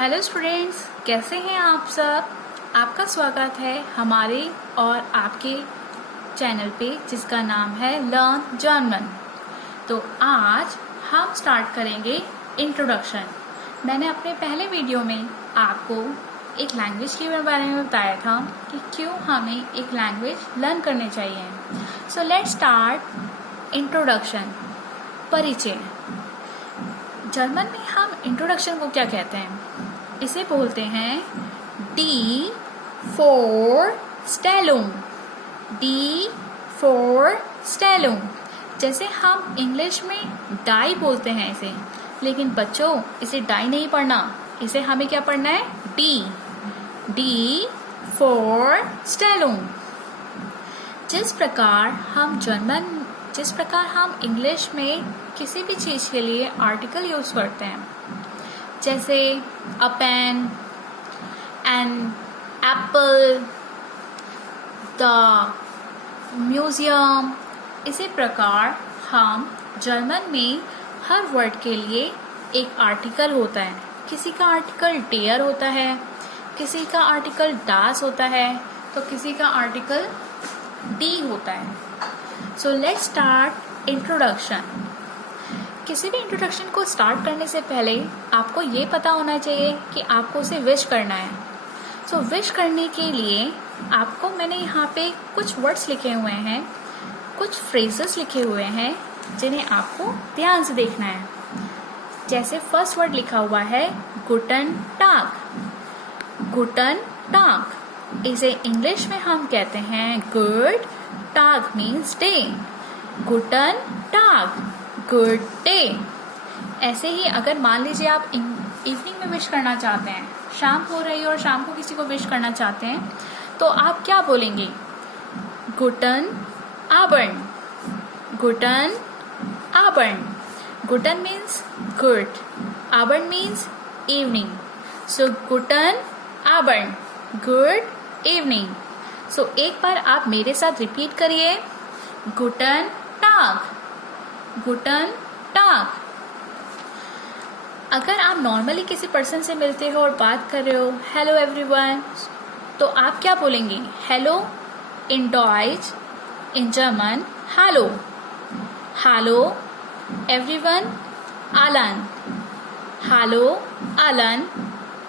Hello students, कैसे हैं आप सब। आपका स्वागत है हमारे और आपके चैनल पे जिसका नाम है लर्न जर्मन। तो आज हम स्टार्ट करेंगे इंट्रोडक्शन। मैंने अपने पहले वीडियो में आपको एक लैंग्वेज के बारे में बताया था कि क्यों हमें एक लैंग्वेज लर्न करनी चाहिए। So let's start introduction. परिचय। जर्मन में हम इंट्रोडक्शन को क्या कहते हैं? इसे बोलते हैं डी फोर स्टेलुंग। डी फोर स्टेलुंग। जैसे हम इंग्लिश में डाई बोलते हैं इसे, लेकिन बच्चों इसे डाई नहीं पढ़ना, इसे हमें क्या पढ़ना है? डी। डी फोर स्टेलुंग। जिस प्रकार हम इंग्लिश में किसी भी चीज़ के लिए आर्टिकल यूज़ करते हैं, जैसे a pen, an apple, the museum, इसी प्रकार हम जर्मन में हर वर्ड के लिए एक आर्टिकल होता है। किसी का आर्टिकल डेयर होता है, किसी का आर्टिकल डास होता है, तो किसी का आर्टिकल डी होता है। So let's start introduction. किसी भी इंट्रोडक्शन को स्टार्ट करने से पहले आपको ये पता होना चाहिए कि आपको उसे विश करना है। सो विश करने के लिए आपको मैंने यहाँ पे कुछ वर्ड्स लिखे हुए हैं, कुछ फ्रेजेस लिखे हुए हैं जिन्हें आपको ध्यान से देखना है। जैसे फर्स्ट वर्ड लिखा हुआ है गुटन टाग। गुटन टाग, इसे इंग्लिश में हम कहते हैं गुड टाग मीन्स डे। गुटन टाग, गुड डे। ऐसे ही अगर मान लीजिए आप इवनिंग में विश करना चाहते हैं, शाम हो रही है और शाम को किसी को विश करना चाहते हैं, तो आप क्या बोलेंगे? गुटन Auburn. गुटन Auburn. गुटन means good, Auburn means evening. सो गुटन आबर्न, गुड इवनिंग। सो एक बार आप मेरे साथ रिपीट करिए, गुटन टाग। गुटन टाग। अगर आप नॉर्मली किसी पर्सन से मिलते हो और बात कर रहे हो, हेलो एवरीवन, तो आप क्या बोलेंगे? Hello in Deutsche, in German hello. Hello everyone, Alan. Hello Alan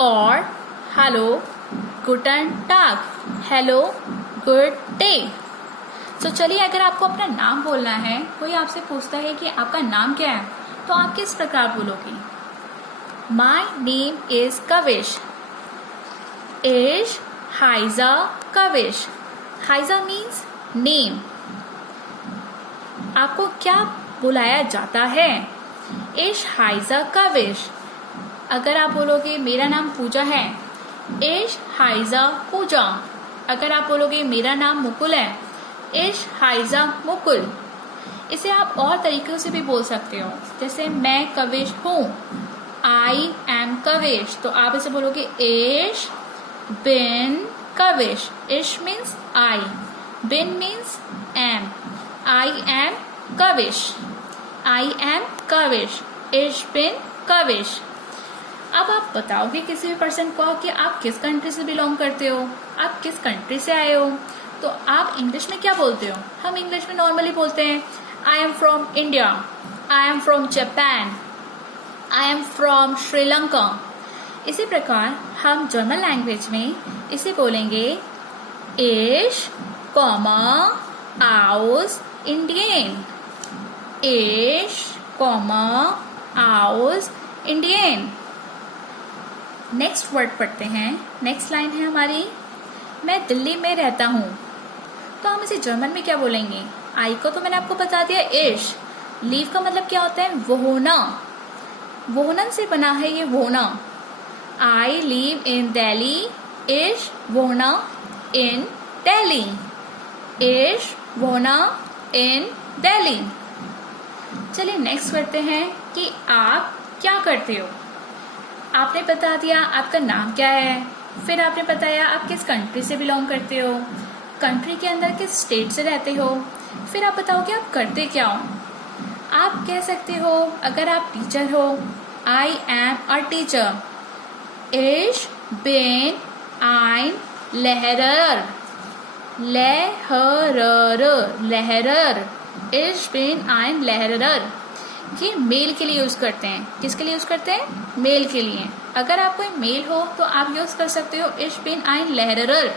और हेलो गुटन टाग, हेलो गुड डे। तो चलिए, अगर आपको अपना नाम बोलना है, कोई आपसे पूछता है कि आपका नाम क्या है, तो आप किस प्रकार बोलोगे? My name is Kavish. इज हाइजा कविश। हाइजा मीन्स नेम। आपको क्या बुलाया जाता है? इज हाइजा कविश। अगर आप बोलोगे मेरा नाम पूजा है, इज हाइजा पूजा। अगर आप बोलोगे मेरा नाम मुकुल है, इश हाइजा मुकुल। इसे आप और तरीकों से भी बोल सकते हो, जैसे मैं कविश हूँ, आई एम कविश, तो आप इसे बोलोगे इश बिन कविश। इश मीन्स आई, बिन means am. I am Kavish. I am Kavish, इश बिन कविश। अब आप बताओगे किसी भी पर्सन को कि आप किस कंट्री से बिलोंग करते हो, आप किस कंट्री से आए हो, तो आप इंग्लिश में क्या बोलते हो? हम इंग्लिश में नॉर्मली बोलते हैं I am from India, I am from Japan, I am from Sri Lanka. इसी प्रकार हम जर्मन लैंग्वेज में इसे बोलेंगे इश कॉमा आउस इंडियन। इश कॉमा आउस इंडियन। नेक्स्ट वर्ड पढ़ते हैं। नेक्स्ट लाइन है हमारी, मैं दिल्ली में रहता हूँ, तो हम इसे जर्मन में क्या बोलेंगे? आई को तो मैंने आपको बता दिया इश। लीव का मतलब क्या होता है? वोहना। वोहनन से बना है ये वोहना। आई लिव इन दिल्ली, इश वोहना इन दिल्ली। इश वोहना इन दिल्ली। चलिए नेक्स्ट करते हैं कि आप क्या करते हो। आपने बता दिया आपका नाम क्या है, फिर आपने बताया आप किस कंट्री से बिलोंग करते हो, कंट्री के अंदर किस स्टेट से रहते हो, फिर आप बताओ कि आप करते क्या हो। आप कह सकते हो अगर आप टीचर हो, I am a teacher. Ich bin ein Lehrer. Lehrer. Ich bin ein Lehrer. ये मेल के लिए यूज करते हैं। किसके लिए यूज करते हैं? मेल के लिए। अगर आप कोई मेल हो तो आप यूज कर सकते हो Ich bin ein Lehrer।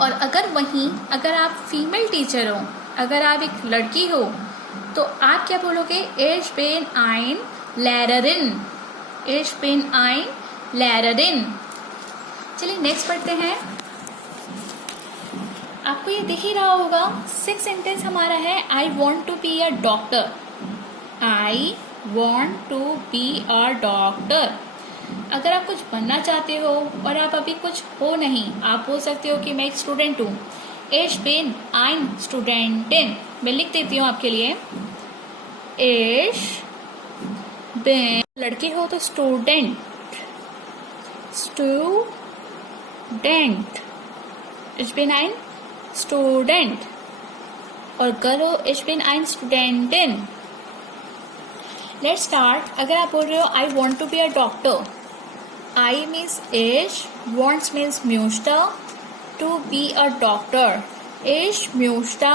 और अगर आप फीमेल टीचर हो, अगर आप एक लड़की हो, तो आप क्या बोलोगे? Ich bin ein Lehrerin। Ich bin ein Lehrerin। चलिए नेक्स्ट पढ़ते हैं। आपको ये दिख ही रहा होगा, 6 सेंटेंस हमारा है I want to be a doctor। I want to be a doctor। अगर आप कुछ बनना चाहते हो और आप अभी कुछ हो नहीं, आप बोल सकते हो कि मैं एक स्टूडेंट हूँ। Ich bin ein Studentin। मैं लिख देती हूँ आपके लिए। Ich bin, लड़के हो तो student. Ich bin ein Student। और गर्ल हो Ich bin ein Studentin। Let's start। अगर आप बोल रहे हो I want to be a doctor, I means ich, wants means möchte, to be a doctor। Ich möchte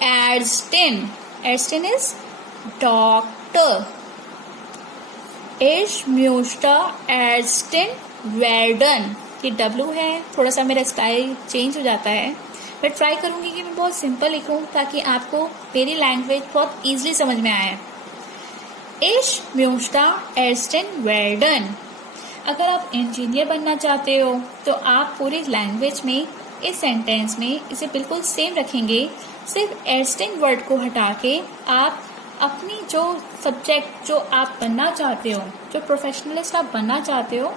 Ärztin। Ärztin is doctor। Ich möchte Ärztin werden। ये W है, थोड़ा सा मेरा स्टाइल चेंज हो जाता है। मैं ट्राई करूंगी कि मैं बहुत सिंपल लिखूं ताकि आपको मेरी लैंग्वेज बहुत इजीली समझ में आए। Ich möchte Ärztin werden। अगर आप इंजीनियर बनना चाहते हो तो आप पूरी लैंग्वेज में इस सेंटेंस में इसे बिल्कुल सेम रखेंगे, सिर्फ एर्स्टिन वर्ड को हटा के आप अपनी जो सब्जेक्ट जो आप बनना चाहते हो, जो प्रोफेशनलिस्ट आप बनना चाहते हो,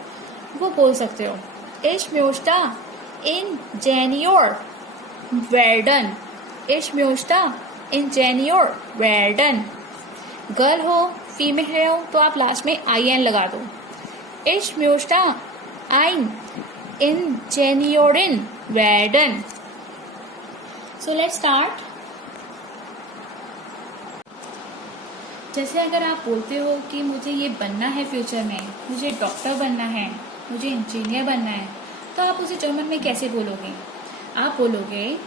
वो बोल सकते हो। Ich möchte Ingenieur werden। Ich möchte Ingenieur werden। Girl हो, फीमेल हो तो आप लास्ट में IN लगा दो। Ich möchte ein Ingenieurin werden। So let's start। जैसे अगर आप बोलते हो कि मुझे ये बनना है फ्यूचर में, मुझे डॉक्टर बनना है, मुझे इंजीनियर बनना है, तो आप उसे जर्मन में कैसे बोलोगे? आप बोलोगे,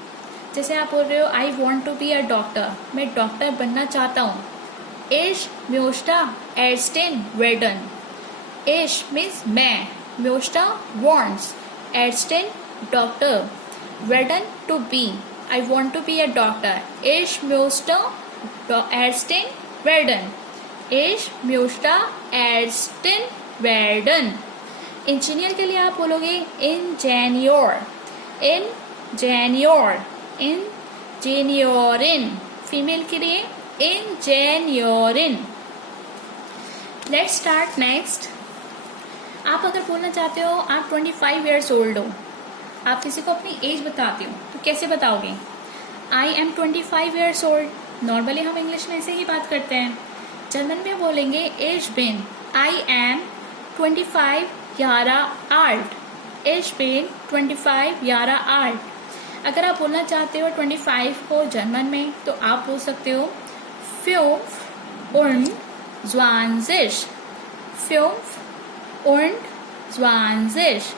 जैसे आप बोल रहे हो I want to be a doctor, मैं डॉक्टर बनना चाहता हूँ। Ich möchte Ärztin werden। Ich means मैं, möchte wants, Ärztin doctor, werden to be, I want to be a doctor। Ich möchte Ärztin werden। Ich möchte Ärztin werden। Engineer के लिए आप बोलोगे Ingenieur। Ingenieurin। Female के लिए Ingenieurin। Let's start next. आप अगर बोलना चाहते हो आप 25 ईयर्स ओल्ड हो, आप किसी को अपनी एज बताते हो तो कैसे बताओगे? I am 25 years old. Normally हम इंग्लिश में ऐसे ही बात करते हैं। जर्मन में बोलेंगे Ich bin, I am 25 Jahre alt। Ich bin 25 Jahre alt। अगर आप बोलना चाहते हो 25 को जर्मन में तो आप बोल सकते हो 25। 25।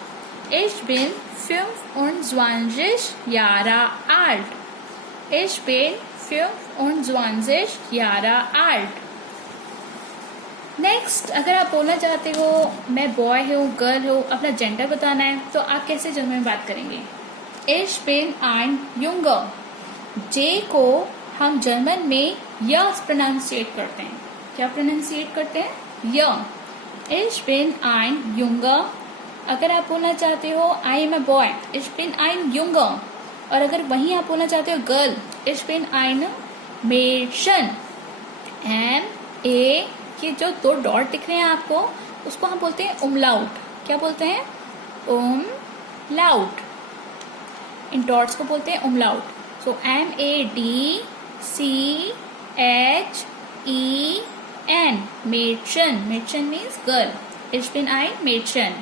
Ich bin 25 Jahre alt। Ich bin 25 Jahre alt। Next, अगर आप बोलना चाहते हो मैं बॉय हूँ, गर्ल हूँ, अपना जेंडर बताना है, तो आप कैसे जर्मन में बात करेंगे? Ich bin ein Junge। जे को हम जर्मन में यस प्रोनाउंसिएट करते हैं। क्या प्रोनाउंसिएट करते हैं? य। Ich bin ein Junge। अगर आप बोलना चाहते हो I am a boy, Ich bin ein Junge। और अगर वहीं आप बोलना चाहते हो girl, Ich bin ein Mädchen। MA के जो 2 डॉट दिख रहे हैं आपको, उसको हम बोलते हैं umlaut। क्या बोलते हैं? umlaut। इन डॉट्स को बोलते हैं umlaut। So MADCHEN, Mädchen। Mädchen means girl। Ich bin ein Mädchen।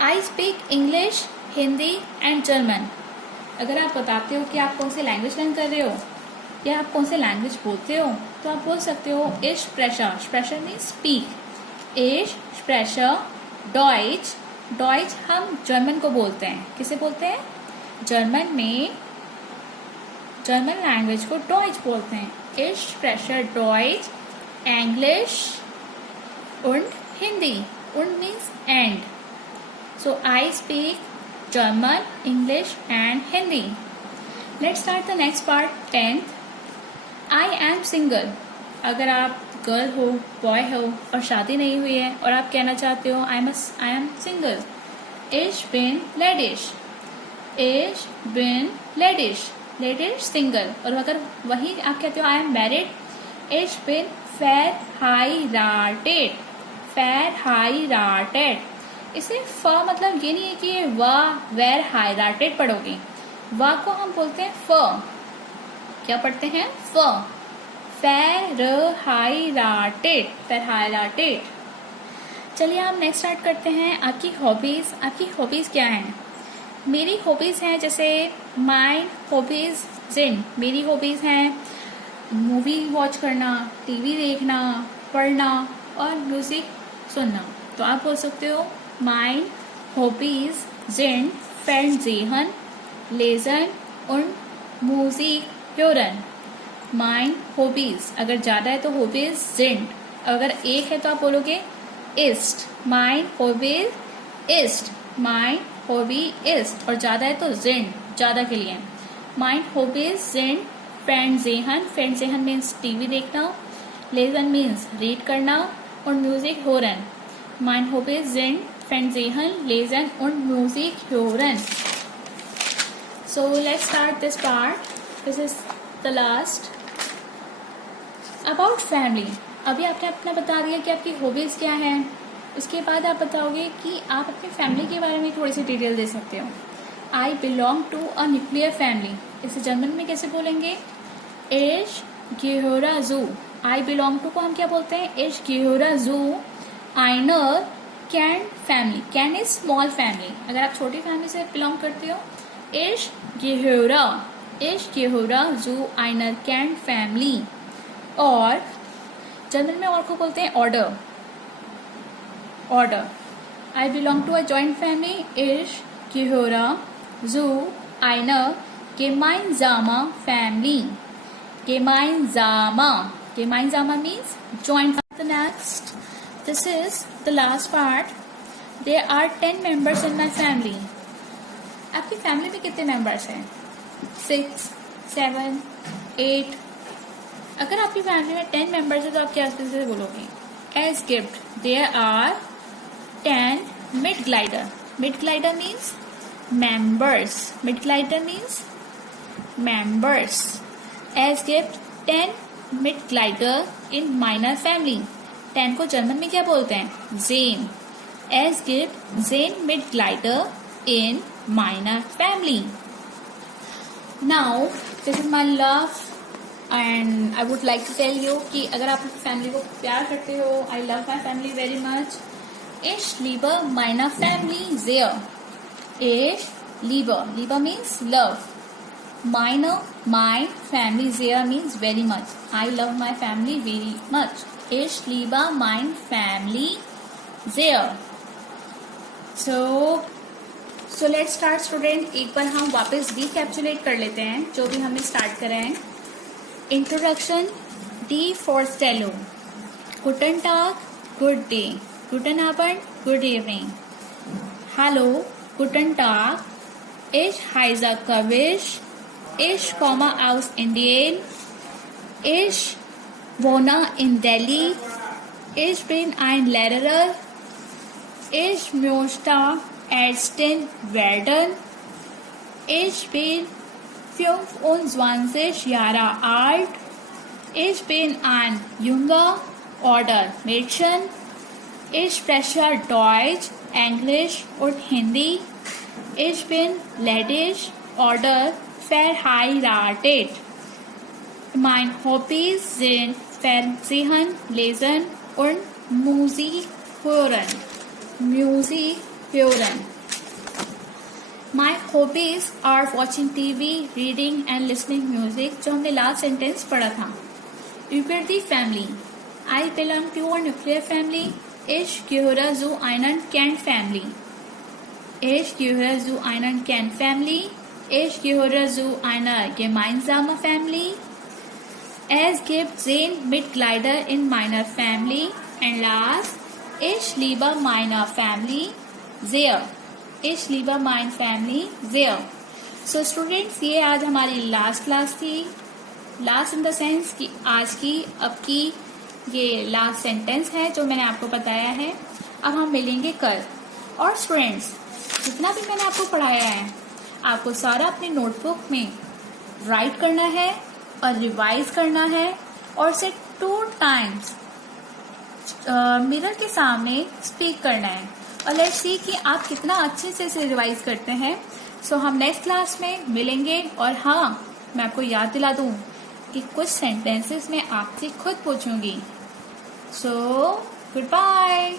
I speak English, Hindi and German. अगर आप बताते हो कि आप कौन सी लैंग्वेज लर्न कर रहे हो या आप कौन सी लैंग्वेज बोलते हो, तो आप बोल सकते हो Ich spreche। Sprechen means speak। Ich spreche Deutsche, Deutsche हम जर्मन को बोलते हैं, किसे बोलते हैं? जर्मन में, जर्मन लैंग्वेज को डॉइच बोलते हैं. Ich spreche Deutsch, English und Hindi. Und means and. So I speak German, English and Hindi. Let's start the next part. 10th. I am single. अगर आप गर्ल हो, बॉय हो और शादी नहीं हुई है और आप कहना चाहते हो I am single. Ich bin ledig. Ich bin ledig. ledig single. और अगर वही आप कहते हो I am married. Ich bin verheiratet. verheiratet. इसे फ मतलब ये नहीं है कि ये वाह वेर हाइराटेड पढ़ोगे. वाह को हम बोलते हैं फ. क्या पढ़ते हैं? फ. verheiratet. verheiratet. चलिए हम नेक्स्ट स्टार्ट करते हैं. आपकी हॉबीज. आपकी हॉबीज क्या हैं? मेरी हॉबीज हैं जैसे माई हॉबीज जिन. मेरी हॉबीज हैं मूवी वॉच करना, टीवी देखना, पढ़ना और म्यूजिक सुनना. तो आप बोल सकते हो माई हॉबीज जिन Fernsehen, Lesen und Musik hören. My hobbies. अगर ज़्यादा है तो हॉबीज जिन. अगर एक है तो आप बोलोगे ist. My hobbies ist. My hobby ist. और ज़्यादा है तो जिन, ज़्यादा के लिए. माई हॉबीज जिन Fernsehen. Fernsehen मीन्स टीवी देखना, Lesen मीन्स रीड करना और म्यूजिक hören. माई हॉबीज जिन Fernsehen, Lesen und Musik hören. So let's start this part. This is the last. About family. अभी आपने अपना बता दिया कि आपकी हॉबीज़ क्या हैं. उसके बाद आप बताओगे कि आप अपनी फैमिली के बारे में थोड़ी सी डिटेल दे सकते हो. I belong to a nuclear family. इसे जर्मन में कैसे बोलेंगे? Ich gehöre zu. I belong to को हम क्या बोलते हैं? Ich gehöre zu einer kleinen family. Klein is small family. अगर आप छोटी फैमिली से बिलोंग करते हो. Ich gehöre zu einer kleinen family. और जर्मन में और को बोलते हैं order. Order. I belong to a joint family. Ich gehöre zu einer gemeinsamen family. Gemeinsame means joint. The next. This is the last part. There are 10 members in my family. आपकी family में कितने members हैं? 6, 7, 8. अगर आपकी family में 10 members है तो आप क्या से बोलोगे? As gift, there are 10 Mitglieder. Mitglieder means members. Mitglieder means members. As gift 10 Mitglieder in meiner family. 10 को जर्मन में क्या बोलते हैं? Zehn. Es gibt 10 Mitglieder in meiner family. Now, this is my love and I would like to tell you कि अगर आप अपनी family को प्यार करते हो, I love my family very much. Ich liebe meine Family sehr. Ich liebe means love. My family sehr means very much. I love my family very much. Ich liebe mein family sehr. So let's start student. एक बार हम वापस recapitulate कर लेते हैं जो भी हमने start करा है. Introduction. D for Stello. Guten Tag, good day. Guten Abend, good evening. Hallo, guten Tag. Ich heiße Kavish. Ich komme aus Indien. Ich wohne in Delhi. Ich bin ein Lehrer. Ich möchte Ärztin werden. Ich bin 25 Jahre alt. Ich bin ein junger oder Mädchen. Ich spreche Deutsch, Englisch und Hindi. Ich bin ledig oder verheiratet. Meine Hobbys sind Fernsehen, Lesen und Musik hören. My hobbies are watching TV, reading and listening music. जो हमने last sentence पढ़ा था. Über die family. I belong to a nuclear family. Ich gehöre zu einer Kernfamilie. Ich gehöre zu einer Kernfamilie. Ich gehöre zu einer gemeinsamen Family. Es gibt 10 Mitglieder in meiner Family. And last, ich liebe meine Family sehr. Ich liebe meine Family sehr. So students, ये आज हमारी last class थी. Last in the sense कि आज की, अब की ये लास्ट सेंटेंस है जो मैंने आपको बताया है. अब हम मिलेंगे कल. और स्टूडेंट्स, जितना भी मैंने आपको पढ़ाया है आपको सारा अपनी नोटबुक में राइट करना है और रिवाइज करना है और इसे 2 टाइम्स मिरर के सामने स्पीक करना है. और लेट्स सी कि आप कितना अच्छे से इसे रिवाइज करते हैं. सो हम नेक्स्ट क्लास में मिलेंगे. और हाँ, मैं आपको याद दिला दूँ कि कुछ सेंटेंसेस मैं आपसे खुद पूछूंगी. So good bye.